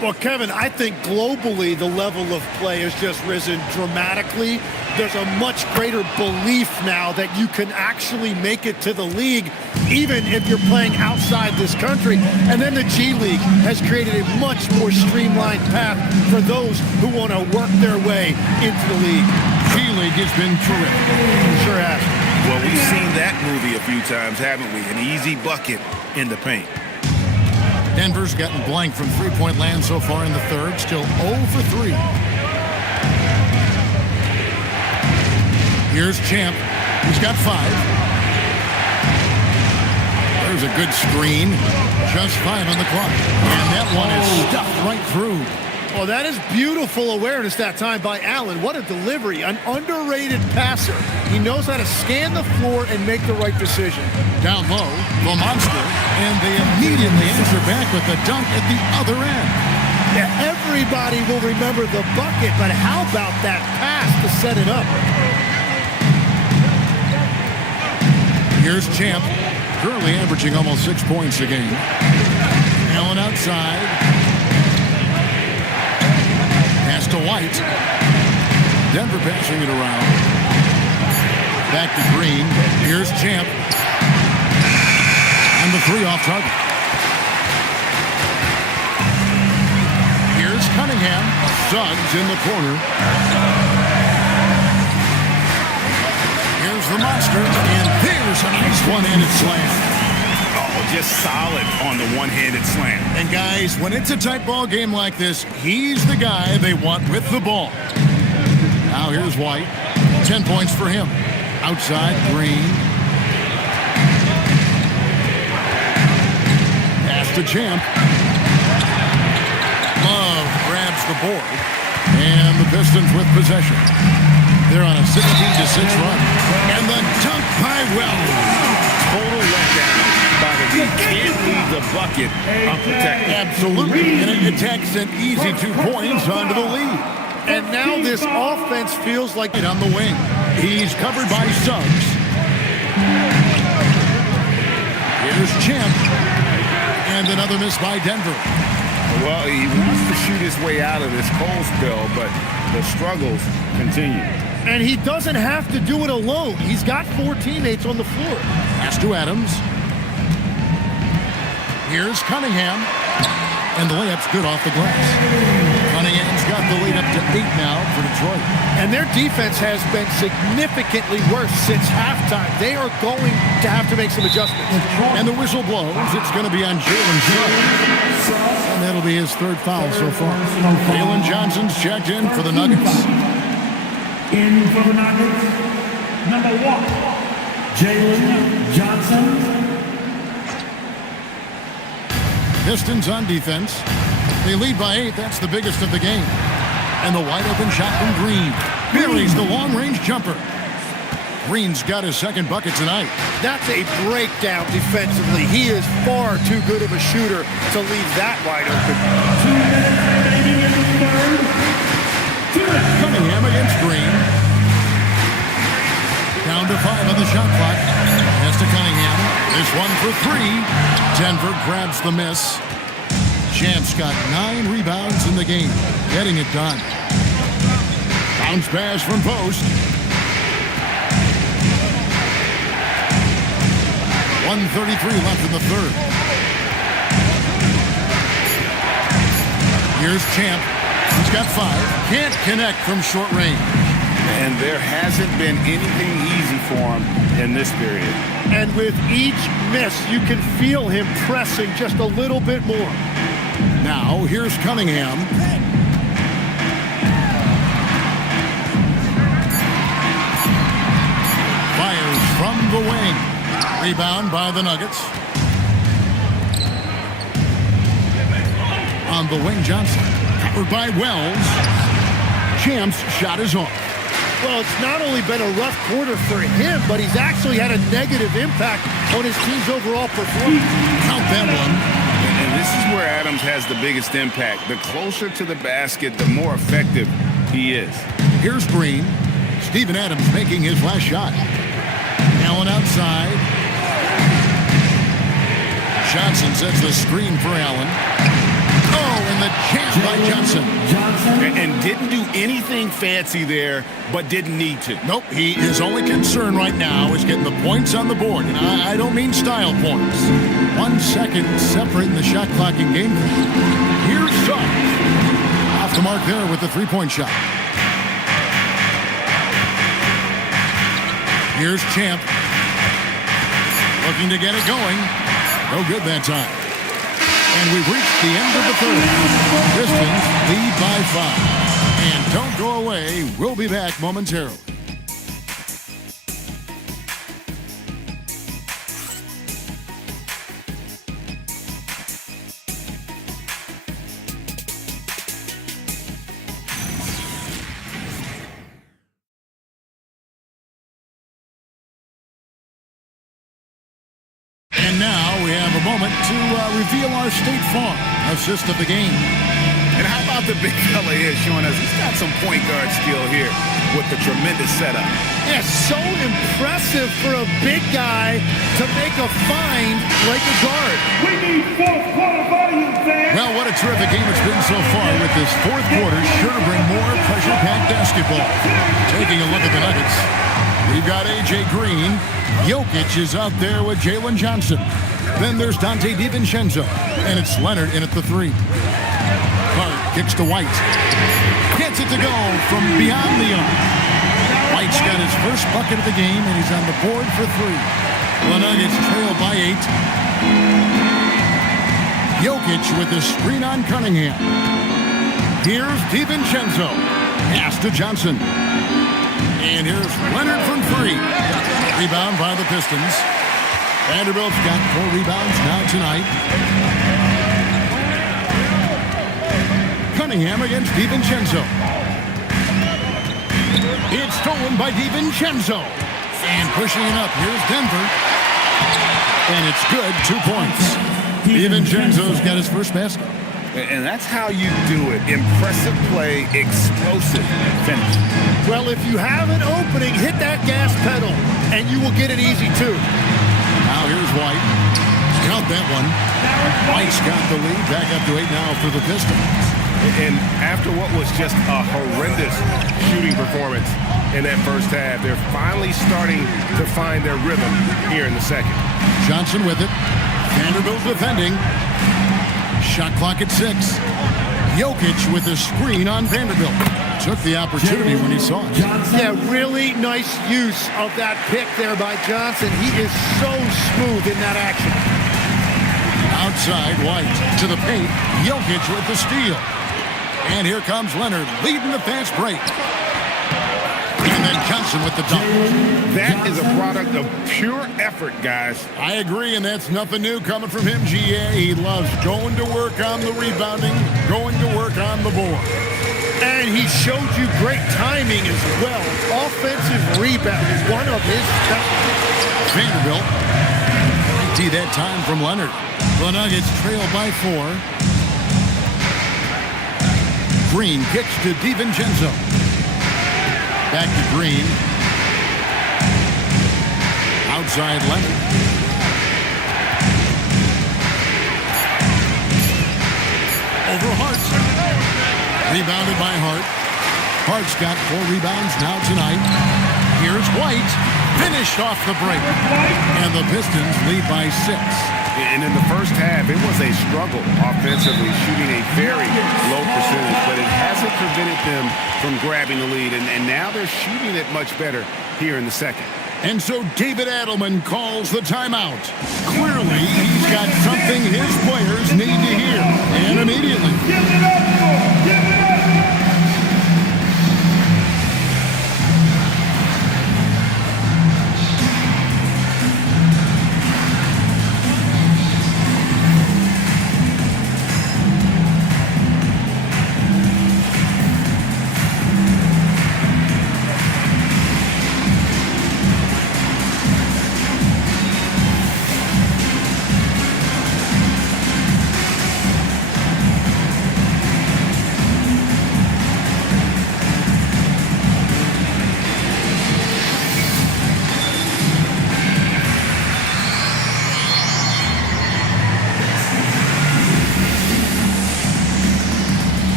Well, Kevin, I think globally the level of play has just risen dramatically. there's a much greater belief now that you can actually make it to the league, even if you're playing outside this country. And then the G League has created a much more streamlined path for those who want to work their way into the league. G League has been terrific. Sure has. Well, we've seen that movie a few times, haven't we? An easy bucket in the paint. Denver's gotten blank from three-point land so far in the third. Still 0 for 3. Here's Champ. He's got 5. There's a good screen. Just 5 on the clock. And that one is stuffed right through. Well, that is beautiful awareness that time by Allen. What a delivery. An underrated passer. He knows how to scan the floor and make the right decision. Down low, the monster, and they immediately answer back with the dunk at the other end. Yeah, everybody will remember the bucket, but how about that pass to set it up? Here's Champ, currently averaging almost 6 points a game. Allen outside. Pass to White. Denver passing it around. Back to Green. Here's Champ. And the 3 off target. Here's Cunningham. Suggs in the corner. Here's the monster. And there's a nice one-handed slam. Just solid on the one-handed slam. And guys, when it's a tight ball game like this, he's the guy they want with the ball. Now here's White. 10 points for him. Outside, Green. Pass to Champ. Love grabs the board. And the Pistons with possession. They're on a 16-6 run. And the dunk by Wells. Total letdown. He can't leave the bucket unprotected. Absolutely. And it attacks an easy 2 points onto the lead. And now this offense feels like on the wing. He's covered by Suggs. Here's Champ. And another miss by Denver. Well, he wants to shoot his way out of this cold spell, but the struggles continue. And he doesn't have to do it alone. He's got 4 teammates on the floor. Pass to Adams. Here's Cunningham. And the layup's good off the glass. Cunningham's got the lead up to 8 now for Detroit. And their defense has been significantly worse since halftime. They are going to have to make some adjustments. And the whistle blows. It's going to be on Jalen Suggs. And that'll be his 3rd foul so far. Jalen Johnson's checked in for the Nuggets. In for the Nuggets, number 1, Jalen Johnson. Pistons on defense. They lead by 8. That's the biggest of the game. And the wide open shot from Green. Buries the long-range jumper. Green's got his 2nd bucket tonight. That's a breakdown defensively. He is far too good of a shooter to leave that wide open. 2 minutes remaining in the third. Cunningham against Green. Down to 5 on the shot clock. Pass to Cunningham. This one for 3. Denver grabs the miss. Champ's got 9 rebounds in the game. Getting it done. Bounce pass from post. 1:33 left in the third. Here's Champ. He's got 5. Can't connect from short range. And there hasn't been anything easy for him in this period. And with each miss, you can feel him pressing just a little bit more. Now, here's Cunningham. Fires from the wing. Rebound by the Nuggets. On the wing, Johnson. Covered by Wells. Champ's shot is off. Well, it's not only been a rough quarter for him, but he's actually had a negative impact on his team's overall performance. Count that one. And this is where Adams has the biggest impact. The closer to the basket, the more effective he is. Here's Green. Steven Adams making his last shot. Allen outside. Johnson sets the screen for Allen. Oh, and the jam by Johnson. And didn't do anything fancy there, but didn't need to. Nope, his only concern right now is getting the points on the board. And I don't mean style points. 1 second separating the shot clock and game clock. Here's Suggs. Off the mark there with the three-point shot. Here's Champ. Looking to get it going. No good that time. And we've reached the end of the third. Pistons lead by 5. And don't go away. We'll be back momentarily. And now we have a moment to reveal our State Farm assist of the game. And how about the big fella here showing us he's got some point guard skill here with the tremendous setup. Yeah, so impressive for a big guy to make a find like a guard. We need fourth quarter volume, fans. Well, what a terrific game it's been so far with this fourth quarter. Sure to bring more pressure-packed basketball. Taking a look at the Nuggets. We've got A.J. Green. Jokic is out there with Jalen Johnson. Then there's Dante DiVincenzo. And it's Leonard in at the 3. Hart kicks to White. Gets it to go from beyond the arc. White's got his first bucket of the game, and he's on the board for 3. The Nuggets trail by 8. Jokic with the screen on Cunningham. Here's DiVincenzo. Pass to Johnson. And here's Leonard from 3. Rebound by the Pistons. Vanderbilt's got 4 rebounds now tonight. Cunningham against DiVincenzo. It's stolen by DiVincenzo. And pushing it up. Here's Denver. And it's good. 2 points. DiVincenzo's got his first basket. And that's how you do it. Impressive play, explosive finish. Well, if you have an opening, hit that gas pedal, and you will get it easy, too. Now here's White. Count that one. White's got the lead. Back up to 8 now for the Pistons. And after what was just a horrendous shooting performance in that first half, they're finally starting to find their rhythm here in the second. Johnson with it. Vanderbilt defending. Shot clock at 6. Jokic with a screen on Vanderbilt. Took the opportunity when he saw it. Yeah, really nice use of that pick there by Johnson. He is so smooth in that action. Outside, White to the paint. Jokic with the steal. And here comes Leonard leading the fast break. And then Johnson with the dunk. That is a product of pure effort, guys. I agree, and that's nothing new coming from him, GA. He loves going to work on the rebounding, going to work on the board. And he showed you great timing as well. Offensive rebound is one of his specialties. Vanderbilt. See that time from Leonard. The Nuggets trail by 4. Green kicks to DiVincenzo. Back to Green. Outside Leonard. Over Hart. Rebounded by Hart. Hart's got 4 rebounds now tonight. Here's White. Finished off the break. And the Pistons lead by 6. And in the first half, it was a struggle offensively, shooting a very low percentage, but it hasn't prevented them from grabbing the lead. And now they're shooting it much better here in the second. And so David Adelman calls the timeout. Clearly, he's got something his players need to hear. And immediately. Give it up, boy. Give it up.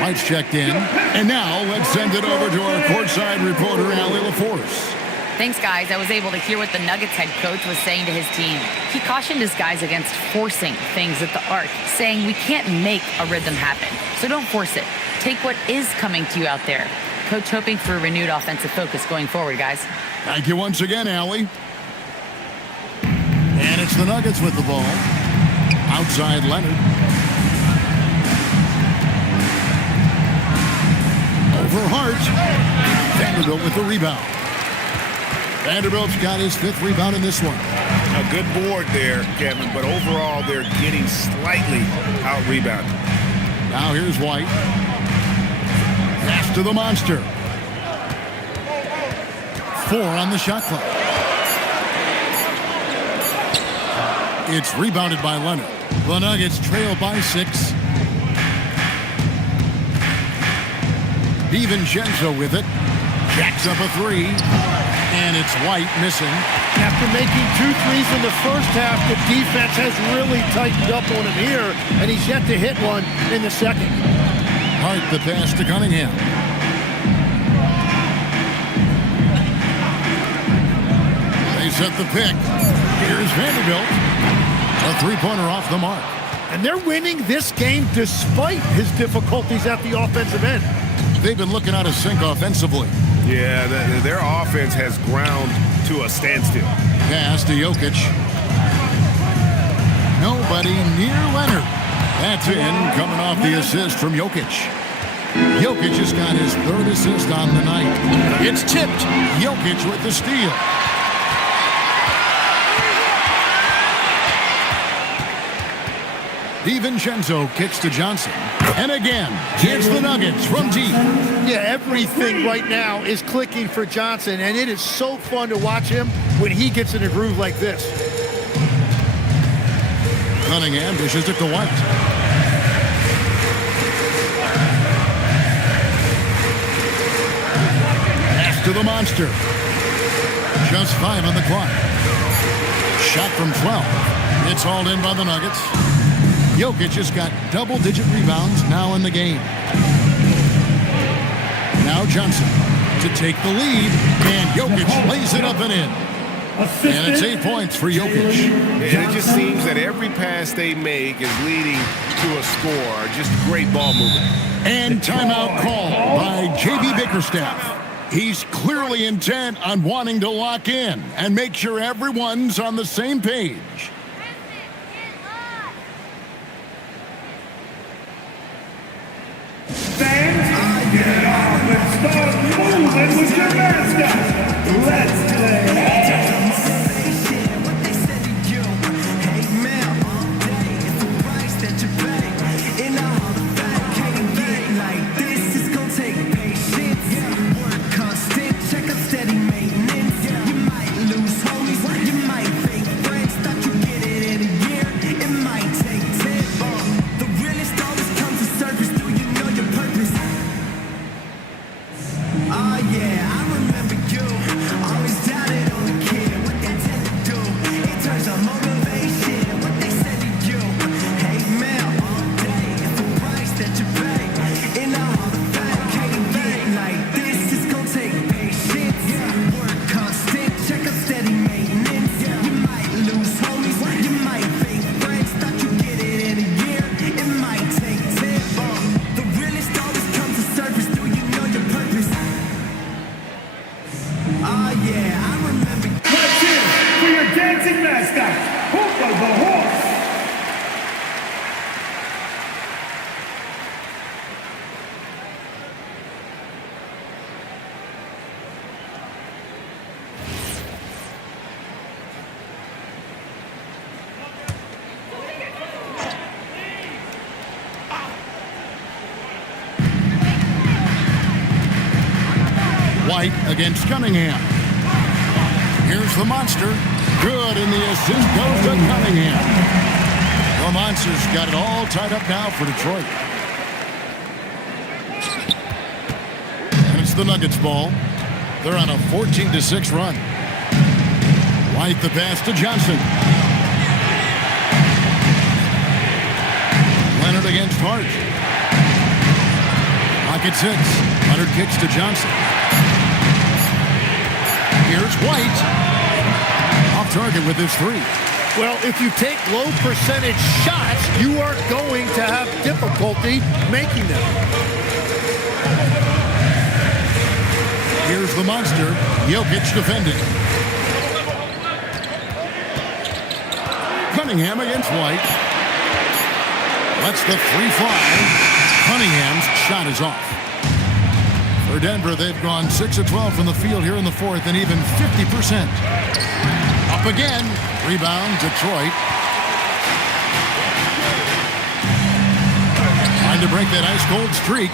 White's checked in. And now let's send it over to our courtside reporter, Allie LaForce. Thanks, guys. I was able to hear what the Nuggets head coach was saying to his team. He cautioned his guys against forcing things at the arc, saying we can't make a rhythm happen, so don't force it. Take what is coming to you out there. Coach hoping for a renewed offensive focus going forward, guys. Thank you once again, Allie. And it's the Nuggets with the ball. Outside Leonard. Over Hart. Vanderbilt with the rebound. Vanderbilt's got his 5th rebound in this one. A good board there, Kevin, but overall they're getting slightly out-rebounded. Now here's White. Pass to the monster. 4 on the shot clock. It's rebounded by Leonard. The Nuggets trail by 6. DiVincenzo with it. Jacks up a 3. And it's White missing. After making 2 threes in the first half, the defense has really tightened up on him here, and he's yet to hit one in the second. Hart the pass to Cunningham. They set the pick. Here's Vanderbilt. A 3-pointer off the mark. And they're winning this game despite his difficulties at the offensive end. They've been looking out of sync offensively. Yeah, their offense has ground to a standstill. Pass to Jokic. Nobody near Leonard. That's in, coming off the assist from Jokic. Jokic has got his 3rd assist on the night. It's tipped. Jokic with the steal. DiVincenzo kicks to Johnson. And again, here's the Nuggets from deep. Yeah, everything right now is clicking for Johnson, and it is so fun to watch him when he gets in a groove like this. Cunningham dishes it to White. Pass to the monster. Just 5 on the clock. Shot from 12. It's hauled in by the Nuggets. Jokic has got double-digit rebounds now in the game. Now Johnson to take the lead, and Jokic lays it up and in. And it's 8 points for Jokic. And it just seems that every pass they make is leading to a score. Just great ball movement. And timeout call by J.B. Bickerstaff. He's clearly intent on wanting to lock in and make sure everyone's on the same page. Fans, get off and start moving with your mascot. Let's play. White against Cunningham. Here's the monster. Good, and the assist goes to Cunningham. The Monsters got it all tied up now for Detroit. And it's the Nuggets ball. They're on a 14-6 run. White the pass to Johnson. Leonard against Hart. Rockets hits. Leonard kicks to Johnson. Here's White. Off target with his three. Well, if you take low percentage shots, you are going to have difficulty making them. Here's the monster. Jokic defending. Cunningham against White. Lets the three fly. Cunningham's shot is off. For Denver, they've gone 6 of 12 from the field here in the fourth and even 50%. Up again. Rebound, Detroit. Trying to break that ice-cold streak.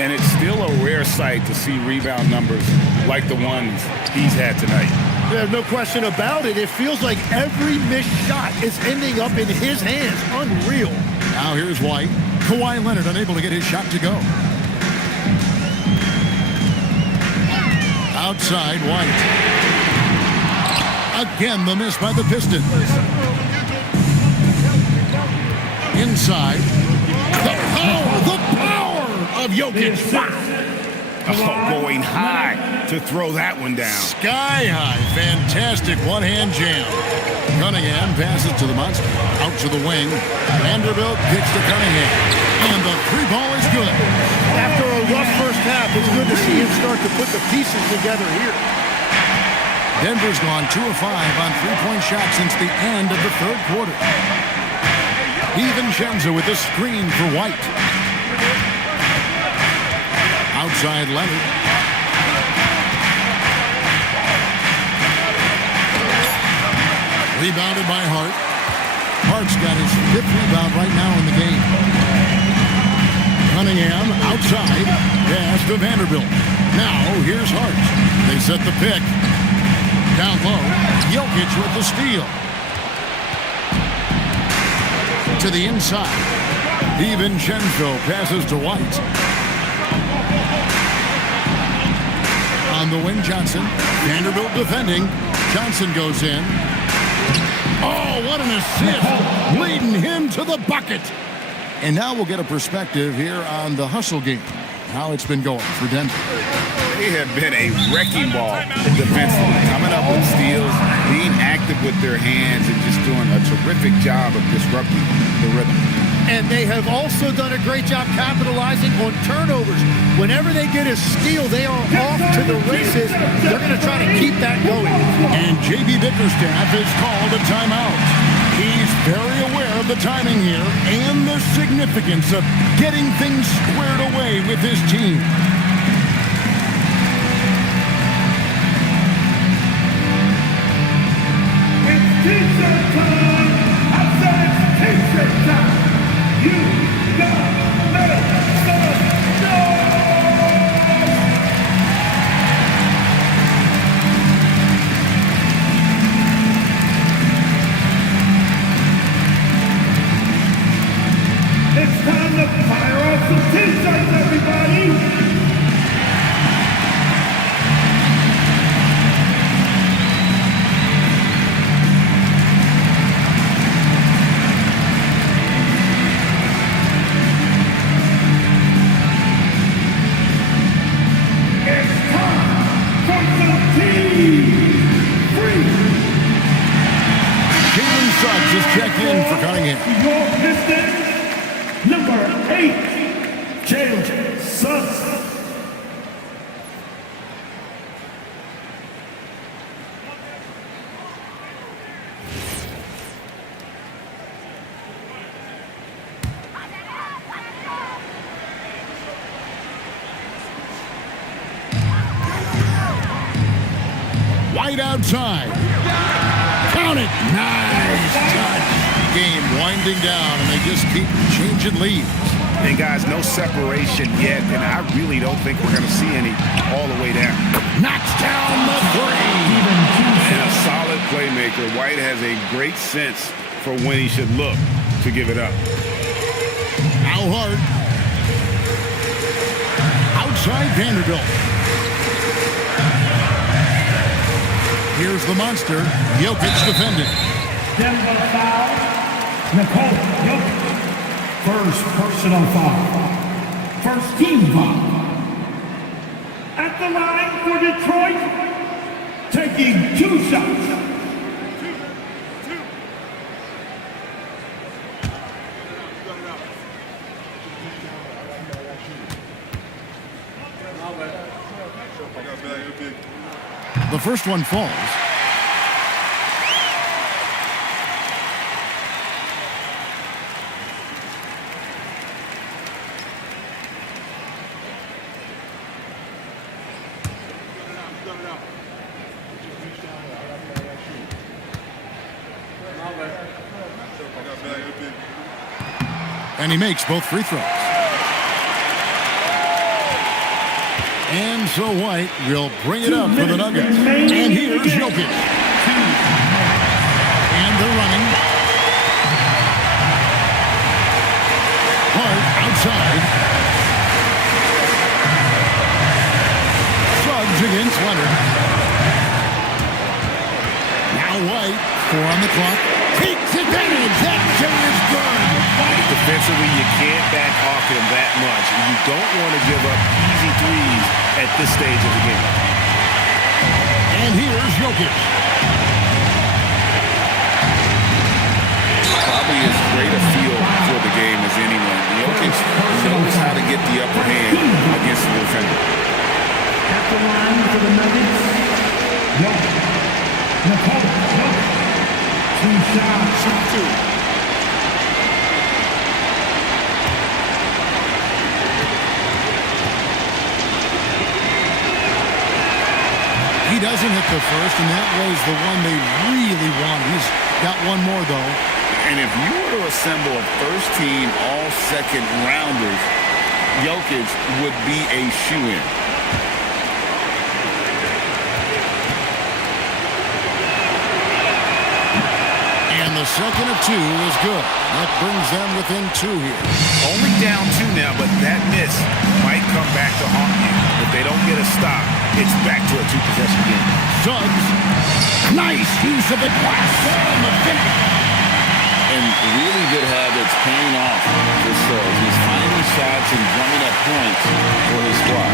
And it's still a rare sight to see rebound numbers like the ones he's had tonight. There's no question about it. It feels like every missed shot is ending up in his hands. Unreal. Now here's White. Kawhi Leonard unable to get his shot to go. Outside, White. Again, the miss by the Pistons. Inside. The power of Jokic. Going high to throw that one down. Sky high. Fantastic one-hand jam. Cunningham passes to the monster. Out to the wing. Vanderbilt kicks to Cunningham. And the three ball is good. After a rough first half, it's good to see him start to put the pieces together here. Denver's gone 2 of 5 on three-point shots since the end of the third quarter. DiVincenzo with the screen for White. Outside Leonard. Rebounded by Hart. Hart's got his 5th rebound right now in the game. Cunningham outside. Pass to Vanderbilt. Now here's Hart. They set the pick. Down low. Jokic with the steal. To the inside. DiVincenzo passes to White. On the wing, Johnson. Vanderbilt defending. Johnson goes in. Oh, what an assist. Leading him to the bucket. And now we'll get a perspective here on the hustle game. How it's been going for Denver. They have been a wrecking ball defensively, coming up with steals, being active with their hands, and just doing a terrific job of disrupting the rhythm. And they have also done a great job capitalizing on turnovers. Whenever they get a steal, they are off to the races. They're going to try to keep that going. And J.B. Bickerstaff has called a timeout. He's very aware of the timing here and the significance of getting things squared away with his team. It's t-shirt time! I said it's t-shirt time! You gotta make some noise! It's time to fire off some t-shirts, everybody! Check in for Cunningham. Your Pistons, number 8, Jalen Suggs. White outside. Count it. Nice touch. Game winding down, and they just keep changing leads. And guys, no separation yet, and I really don't think we're going to see any all the way down. Knocks down the three. And a solid playmaker. White has a great sense for when he should look to give it up. Al Hart. Outside Vanderbilt. Here's the monster. Jokic defending. Denver foul. Nikola Jokic. First personal foul. First team foul. At the line for Detroit, taking 2 shots. The first one falls. And he makes both free throws. And so White will bring it up for the Nuggets. And here's Jokic. And they're running. Hart outside. Suggs against Leonard. Now White, 4 on the clock. Takes advantage. That shot is good. Defensively, you can't back off him that much. And you don't want to give up easy threes at this stage of the game. And here's Jokic. Probably as great a feel for the game as anyone. Jokic knows how to get the upper hand against the defender. At the line for the Nuggets, Jokic. Jokic. 2 shots. He doesn't hit the first, and that was the one they really wanted. He's got one more, though. And if you were to assemble a first-team all-second rounders, Jokic would be a shoo-in. And the second of 2 is good. That brings them within 2 here. Only down 2 now, but that miss might come back to haunt you. If they don't get a stop, it's back to a 2-possession game. Suggs. Nice use of the glass. And really good habits paying off for Suggs. He's finding shots and drumming up points for his squad.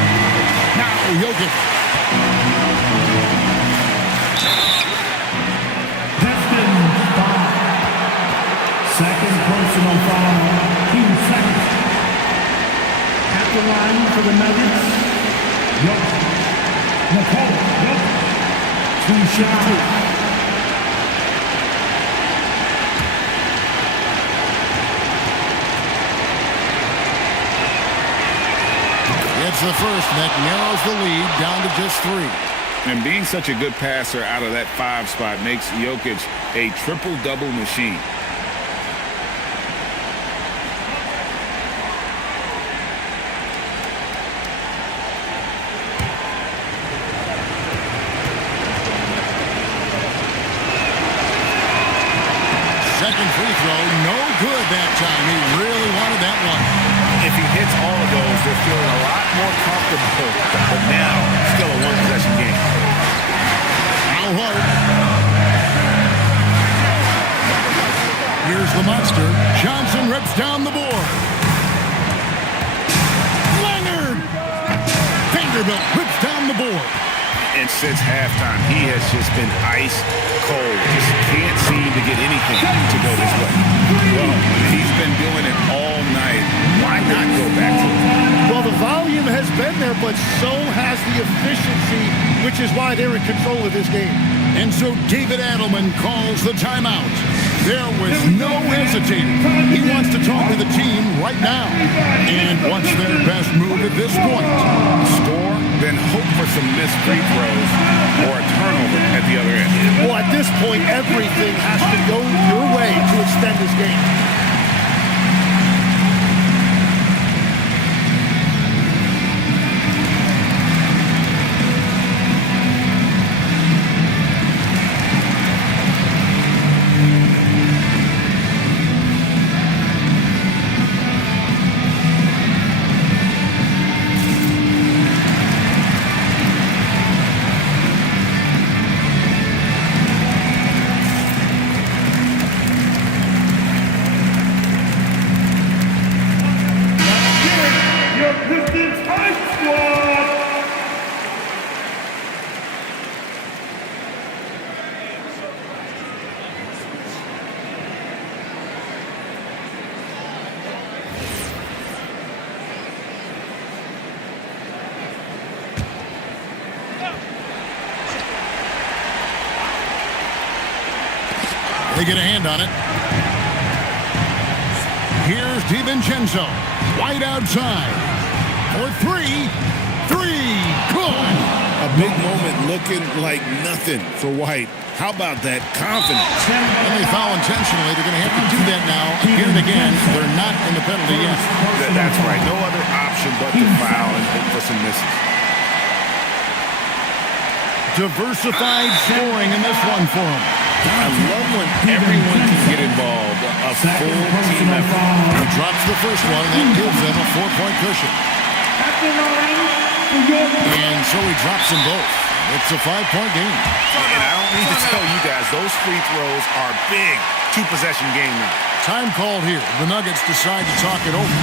Now Jokic. Pistons foul. Second personal foul. 2 seconds. At the line for the Nuggets, Jokic. 2 shots. It's the first that narrows the lead down to just 3. And being such a good passer out of that 5 spot makes Jokic a triple-double machine. Second free throw, no good that time. He really wanted that one. If he hits all of those, they're feeling a lot more comfortable. But now, still a 1-possession game. Now Hart. Here's the monster. Johnson rips down the board. Leonard! Vanderbilt rips down the board. And since halftime, he has just been ice cold. Just can't seem to get anything to go this way. Well, he's been doing it all night. Why not go back to it? Well, the volume has been there, but so has the efficiency, which is why they're in control of this game. And so David Adelman calls the timeout. There was no hesitating. He wants to talk to the team right now. And what's their best move at this point? Score, then hope for some missed free throws or a turnover at the other end. Well, at this point, everything has to go your way to extend this game. They get a hand on it. Here's DiVincenzo. White outside. For three. Good. A big moment looking like nothing for White. How about that confidence? And they foul intentionally. They're going to have to do that now again and again. They're not in the penalty yet. That's right. No other option but to foul and hope for some misses. Diversified scoring in this one for them. I love when everyone can get involved. A full team effort. He drops the first one, and that gives them a 4-point cushion. And so he drops them both. It's a 5-point game. And I don't need to tell you guys, those free throws are big two-possession game now. Time called here. The Nuggets decide to talk it over.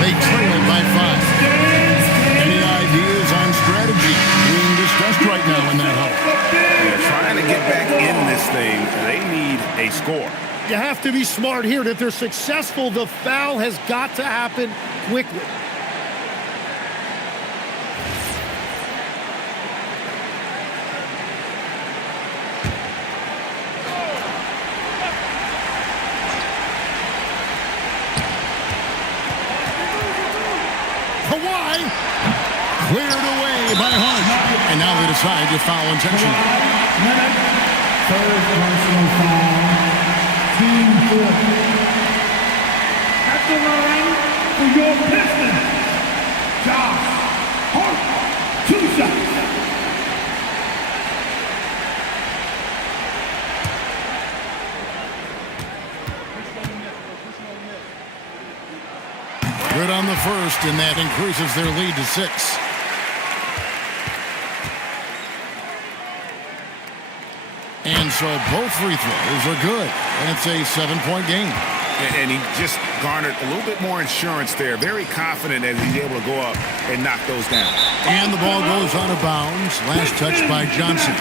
They trailed by 5. Any ideas on strategy being discussed right now in that huddle? They're trying to get back in this thing. They need a score. You have to be smart here. If they're successful, the foul has got to happen quickly. Kawhi cleared away by Hunt. And now they decide to foul intentionally. Third personal foul. Team 4. At the line for your Pistons, Josh Hart. 2 shots. Good on the first, and that increases their lead to 6. And so both free throws are good, and it's a 7-point game. And he just garnered a little bit more insurance there. Very confident as he's able to go up and knock those down. And the ball goes out of bounds. Last touch by Johnson.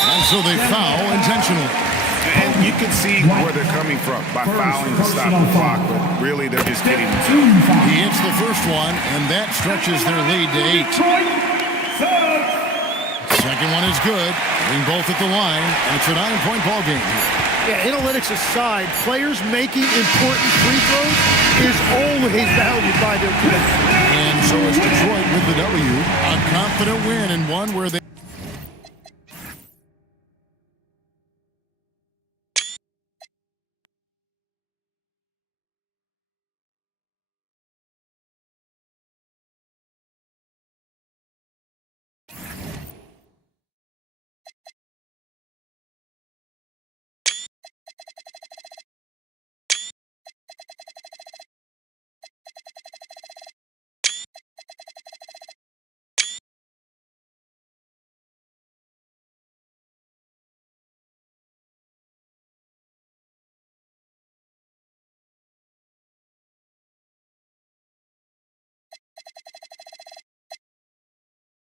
And so they foul intentionally. And you can see where they're coming from by fouling to stop the clock, but really they're just kidding themselves. He hits the first one, and that stretches their lead to 8. Second one is good. Being both at the line, and it's a 9-point ball game here. Yeah, analytics aside, players making important free throws is always valued by their coach. And so it's Detroit with the W. A confident win and one where they...